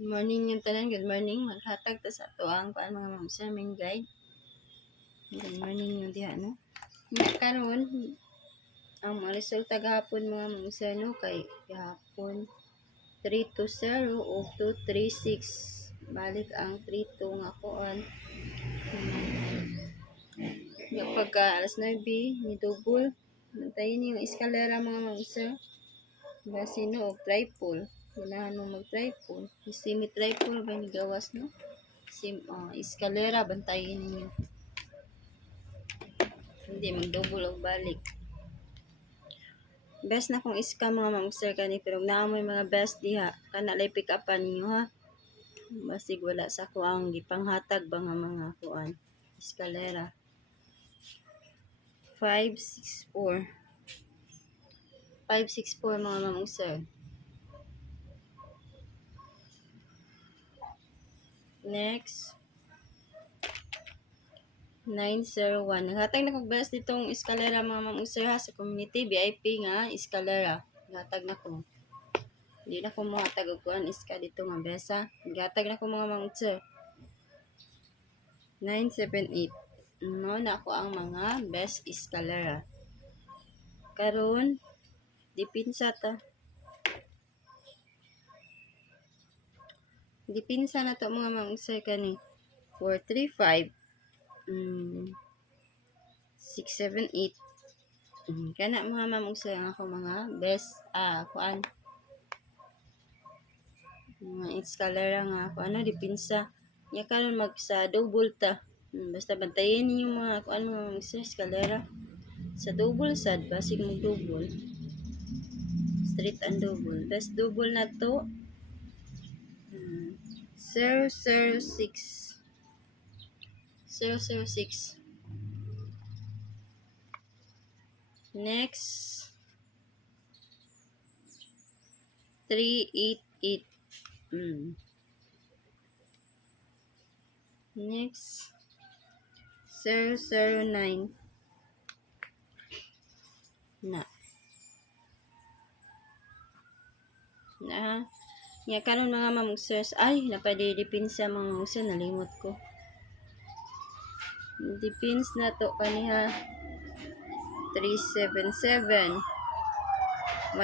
Morning yung tanan, good morning. Maghatag ta sa ato ang kuan mga mamsa main guide. Good morning yung diha no. Nya karon ang mga resulta gahapon mga mamsa no kay gahapon 3-0 o 2-3-6. Balik ang 3-2 nga kuan. Nya pagka alas 9 ni double. Nantayin yung eskalera mga mamsa. Basino og triple. Kailangan mo mag-triple. Semi-triple ba ni gawas no? Eskalera bantayin ninyo. Hindi mag-double og balik. Best na kung iska mga mamster kani pero naamoy mga best diha kana lay pick up ninyo ha. Basig wala sa ko ang gipanghatag ba nga mga kuan. Eskalera. 5-6-4. 5-6-4 mga mamster. Next. 901. Naghatag na kong best ditong eskalera mga mamusir ha sa community VIP nga eskalera. Naghatag na ko. Hindi na ko mga tagaguan iska dito nga besa. Naghatag na ko mga mamusir. 978. No na ako ang mga best eskalera. Karon dipinsa ta. Dipinsa na to mga mamusir kani. 435. 678. Kana mga mamugsa ang ako mga best kuan mga eskalera nga ako dipinsa nya karon mag sa double ta. Basta bantayin niyo mga kuan mga mamugsa eskalera sa double sad basig mo double straight and double best double na to 006 006. Next 388. Next 009 na nya karon mga mamugsers ay napadidipinsa mga mamugser nalimot ko depends na to kaniha 377 116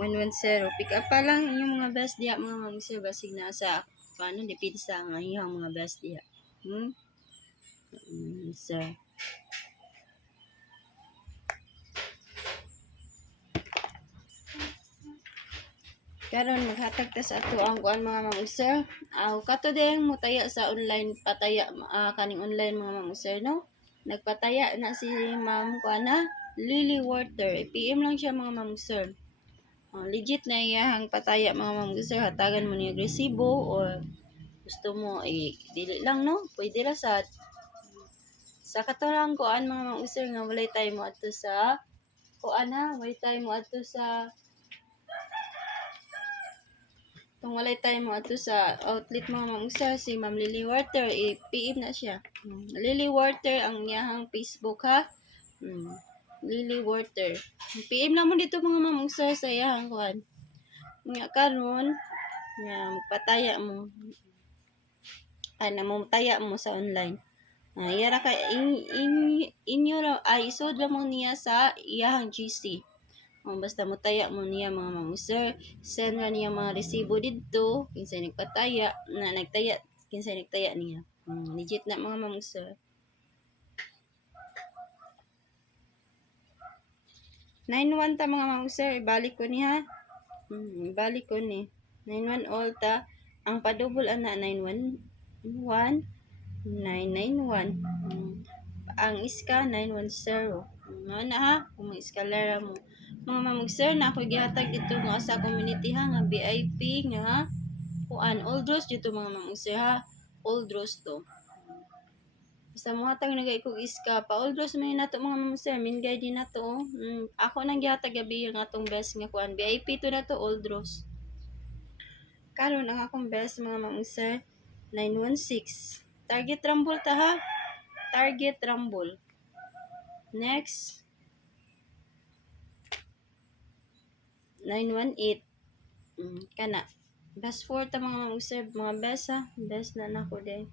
110 pick up pa lang yung mga best diya mga mamugser basig na sa paano dipinsa ang iyang mga best diya so karon maghatag ta sa ato ang kuan mga mamugser kato din mo taya sa online pataya kaning online mga mamugser no nagpataya na si ma'am kuana Lily Water PM lang siya mga mamugser legit na iyahang pataya mga mamugser hatagan mo niya resibo or gusto mo dili lang no pwede ra sa katulang kuan mga mamugser nga walay tayo mo adto sa kuan walay tayo mo adto sa kung walay tayo mo ato sa outlet mga mamugser si Ma'am Lily Water PM na siya Lily Water ang niyahang Facebook ha Lily Water PM na mo dito mga mamugser sa iyahang kuan nga karon nga magpataya mo namumtaya mo sa online yara ka inyo isod lang mo niya sa iyahang GC basta mo taya mo niya mga mamugser send na niya mga resibo dito kinsay nagpataya na nagtaya kinsay nagtaya niya legit na mga mamugser 91 ta mga mamugser ibalik ko niya ibalik ko ni 91 all ta ang padouble ana 911 991 ang iska 910 na ha kung may eskalera mo mga mamugser na ako gihatag dito nga sa community ha nga VIP nga kuan old rose dito mga mamugser ha old rose to basta mo hatag nagay kog iska pa old rose may nato mga mamugser min guide din nato ako nang gihatag gabi yung atong best nga kuan VIP to nato old rose karon ang akong best mga mamugser 916 target rumble ta ha target rumble next 918 Kana. Best 4 ta mga mag-serve. Mga best ha. Best na nako din.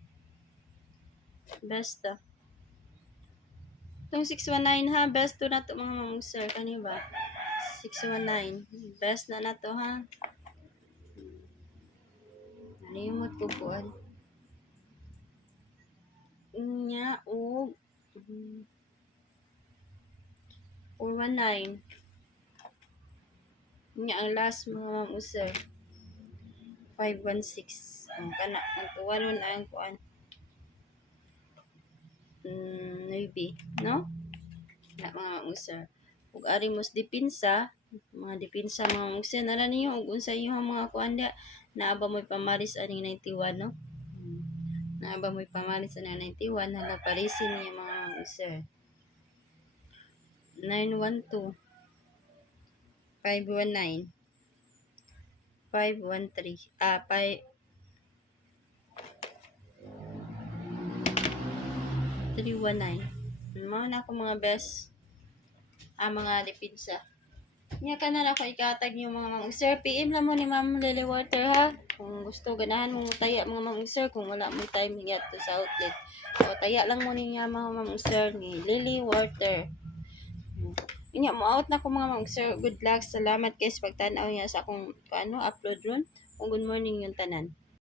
Best ta. Itong 619 ha. Best to na to mga mag-serve. Kani ba? 619. Best na na to ha. Nalimot ko kuan. Nya og 419. Nya ang last mga mag-serve. 516. Ang kana. Ang tuwalon ang kuan. Navy. No? Na mga mag-serve. Ug ari mos dipinsa. Mga dipinsa mga mag-serve. Nara niyo ug unsa yung mga kuan dia. Naaba mo'y pamaris aning 91 no? Naaba mo'y pamaris aning 91. Hala parisin niya mga mag-serve. 912. 519. 513. 319. Mga na ako mga best. Mga dipinsa. Nya ka na ako ikatag yung mga mag-sir. PM lang mo ni Ma'am Lily Water ha. Kung gusto ganahan mo taya mga mag-sir. Kung wala mo time hiyat to sa outlet. O taya lang mo niya mga mag-sir ni Lily Water. Inya mo out na ko mga mag-sir. Good luck. Salamat guys pagtanaw niya sa akong upload ron. Kung good morning yung tanan.